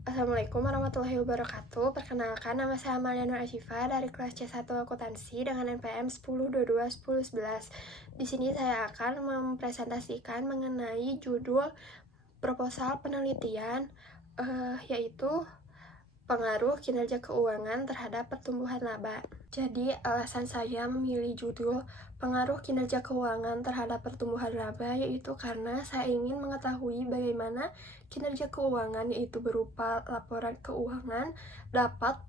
Assalamualaikum warahmatullahi wabarakatuh. Perkenalkan, nama saya Amalia Nur Asyifa dari kelas C1 Akuntansi dengan NPM 10221011. Di sini saya akan mempresentasikan mengenai judul proposal penelitian yaitu pengaruh kinerja keuangan terhadap pertumbuhan laba. Jadi, alasan saya memilih judul pengaruh kinerja keuangan terhadap pertumbuhan laba yaitu karena saya ingin mengetahui bagaimana kinerja keuangan, yaitu berupa laporan keuangan, dapat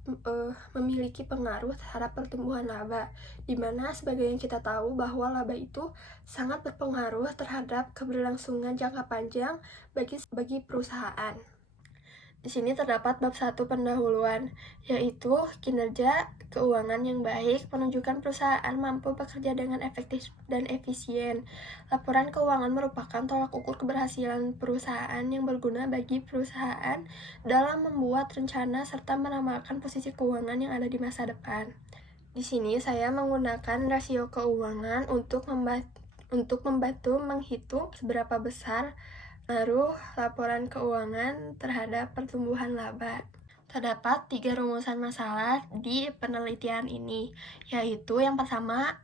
memiliki pengaruh terhadap pertumbuhan laba, di mana sebagai yang kita tahu bahwa laba itu sangat berpengaruh terhadap keberlangsungan jangka panjang bagi perusahaan. Di sini terdapat bab 1 pendahuluan, yaitu kinerja keuangan yang baik menunjukkan perusahaan mampu bekerja dengan efektif dan efisien. Laporan keuangan merupakan tolak ukur keberhasilan perusahaan yang berguna bagi perusahaan dalam membuat rencana serta meramalkan posisi keuangan yang ada di masa depan. Di sini saya menggunakan rasio keuangan untuk membantu menghitung seberapa besar pengaruh laporan keuangan terhadap pertumbuhan laba. Terdapat 3 rumusan masalah di penelitian ini, yaitu yang pertama,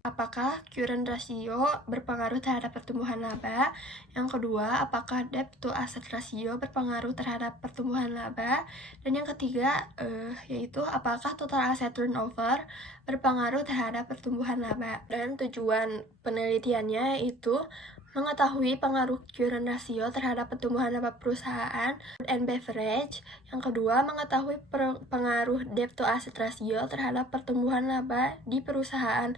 apakah current ratio berpengaruh terhadap pertumbuhan laba? Yang kedua, apakah debt to asset ratio berpengaruh terhadap pertumbuhan laba? Dan yang ketiga, yaitu apakah total asset turnover berpengaruh terhadap pertumbuhan laba? Dan tujuan penelitiannya itu mengetahui pengaruh current ratio terhadap pertumbuhan laba perusahaan, food and beverage. Yang kedua, mengetahui pengaruh debt to asset ratio terhadap pertumbuhan laba di perusahaan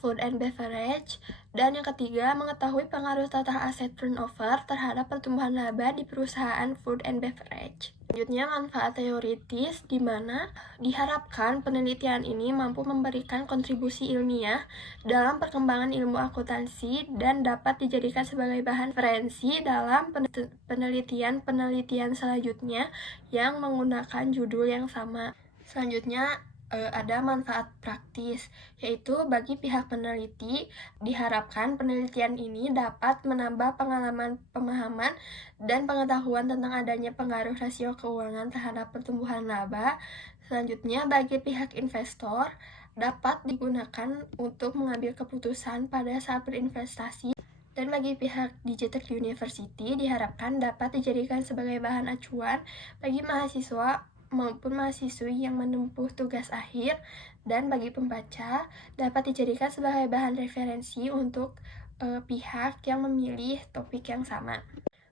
food and beverage. Dan yang ketiga, mengetahui pengaruh total asset turnover terhadap pertumbuhan laba di perusahaan food and beverage. Selanjutnya, manfaat teoritis, di mana diharapkan penelitian ini mampu memberikan kontribusi ilmiah dalam perkembangan ilmu akuntansi dan dapat dijadikan sebagai bahan referensi dalam penelitian selanjutnya yang menggunakan judul yang sama. Selanjutnya, ada manfaat praktis, yaitu bagi pihak peneliti diharapkan penelitian ini dapat menambah pemahaman dan pengetahuan tentang adanya pengaruh rasio keuangan terhadap pertumbuhan laba. Selanjutnya, bagi pihak investor dapat digunakan untuk mengambil keputusan pada saat berinvestasi. Dan bagi pihak Digital University diharapkan dapat dijadikan sebagai bahan acuan bagi mahasiswa maupun mahasiswi yang menempuh tugas akhir, dan bagi pembaca dapat dijadikan sebagai bahan referensi untuk pihak yang memilih topik yang sama.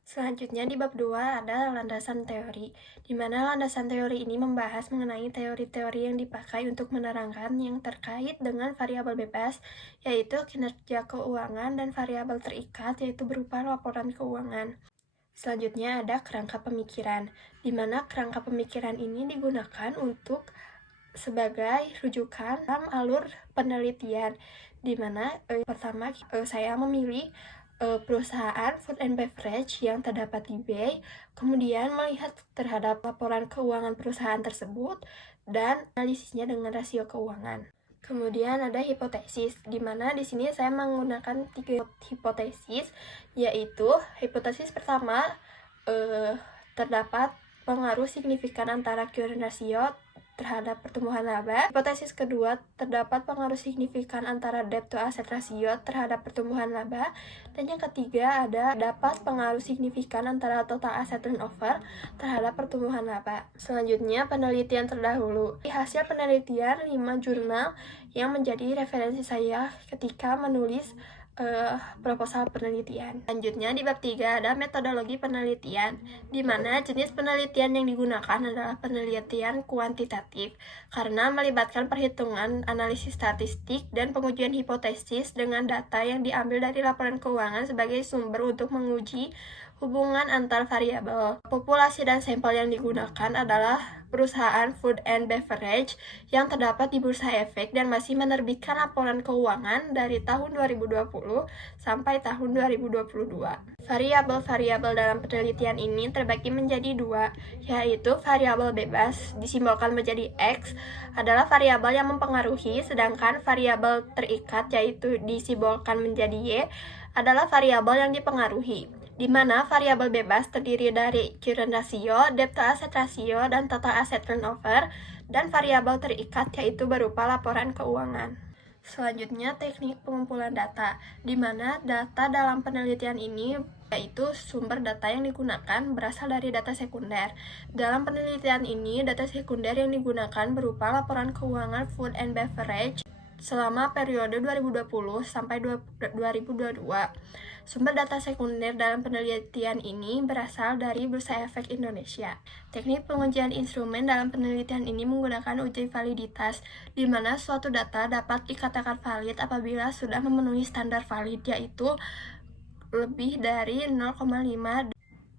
Selanjutnya di bab 2 ada landasan teori, di mana landasan teori ini membahas mengenai teori-teori yang dipakai untuk menerangkan yang terkait dengan variabel bebas, yaitu kinerja keuangan, dan variabel terikat, yaitu berupa laporan keuangan. Selanjutnya ada kerangka pemikiran, di mana kerangka pemikiran ini digunakan untuk sebagai rujukan dalam alur penelitian, di mana pertama saya memilih perusahaan food and beverage yang terdapat di B, kemudian melihat terhadap laporan keuangan perusahaan tersebut dan analisisnya dengan rasio keuangan. Kemudian ada hipotesis, di mana di sini saya menggunakan 3 hipotesis, yaitu hipotesis pertama, terdapat pengaruh signifikan antara current ratio terhadap pertumbuhan laba. Hipotesis kedua, terdapat pengaruh signifikan antara debt to asset ratio terhadap pertumbuhan laba. Dan yang ketiga ada dapat pengaruh signifikan antara total asset turnover terhadap pertumbuhan laba. Selanjutnya, penelitian terdahulu. Hasil penelitian 5 jurnal yang menjadi referensi saya ketika menulis proposal penelitian. Selanjutnya di bab 3 ada metodologi penelitian, di mana jenis penelitian yang digunakan adalah penelitian kuantitatif karena melibatkan perhitungan, analisis statistik, dan pengujian hipotesis dengan data yang diambil dari laporan keuangan sebagai sumber untuk menguji hubungan antar variabel. Populasi dan sampel yang digunakan adalah perusahaan food and beverage yang terdapat di Bursa Efek dan masih menerbitkan laporan keuangan dari tahun 2020 sampai tahun 2022. Variabel-variabel dalam penelitian ini terbagi menjadi 2, yaitu variabel bebas disimbolkan menjadi X adalah variabel yang mempengaruhi, sedangkan variabel terikat yaitu disimbolkan menjadi Y adalah variabel yang dipengaruhi. di mana variabel bebas terdiri dari current ratio, debt to asset ratio, dan total asset turnover, dan variabel terikat yaitu berupa laporan keuangan. Selanjutnya, teknik pengumpulan data, di mana data dalam penelitian ini yaitu sumber data yang digunakan berasal dari data sekunder. Dalam penelitian ini, data sekunder yang digunakan berupa laporan keuangan food and beverage selama periode 2020 sampai 2022. Sumber data sekunder dalam penelitian ini berasal dari Bursa Efek Indonesia. Teknik pengujian instrumen dalam penelitian ini menggunakan uji validitas, di mana suatu data dapat dikatakan valid apabila sudah memenuhi standar valid, yaitu lebih dari 0,5,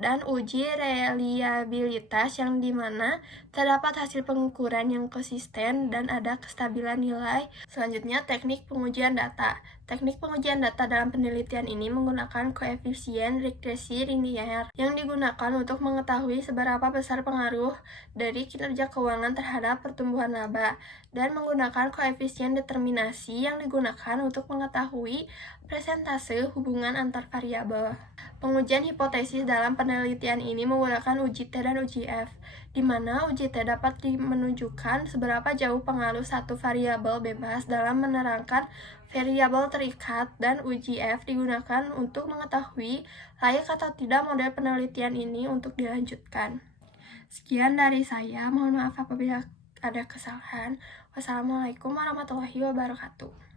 dan uji reliabilitas yang dimana terdapat hasil pengukuran yang konsisten dan ada kestabilan nilai. Selanjutnya, teknik pengujian data. Teknik pengujian data dalam penelitian ini menggunakan koefisien regresi linier yang digunakan untuk mengetahui seberapa besar pengaruh dari kinerja keuangan terhadap pertumbuhan laba, dan menggunakan koefisien determinasi yang digunakan untuk mengetahui persentase hubungan antar variabel. Pengujian hipotesis dalam penelitian ini menggunakan uji T dan uji F, di mana uji T dapat menunjukkan seberapa jauh pengaruh satu variabel bebas dalam menerangkan variabel terikat, dan uji F digunakan untuk mengetahui layak atau tidak model penelitian ini untuk dilanjutkan. Sekian dari saya, mohon maaf apabila ada kesalahan. Wassalamualaikum warahmatullahi wabarakatuh.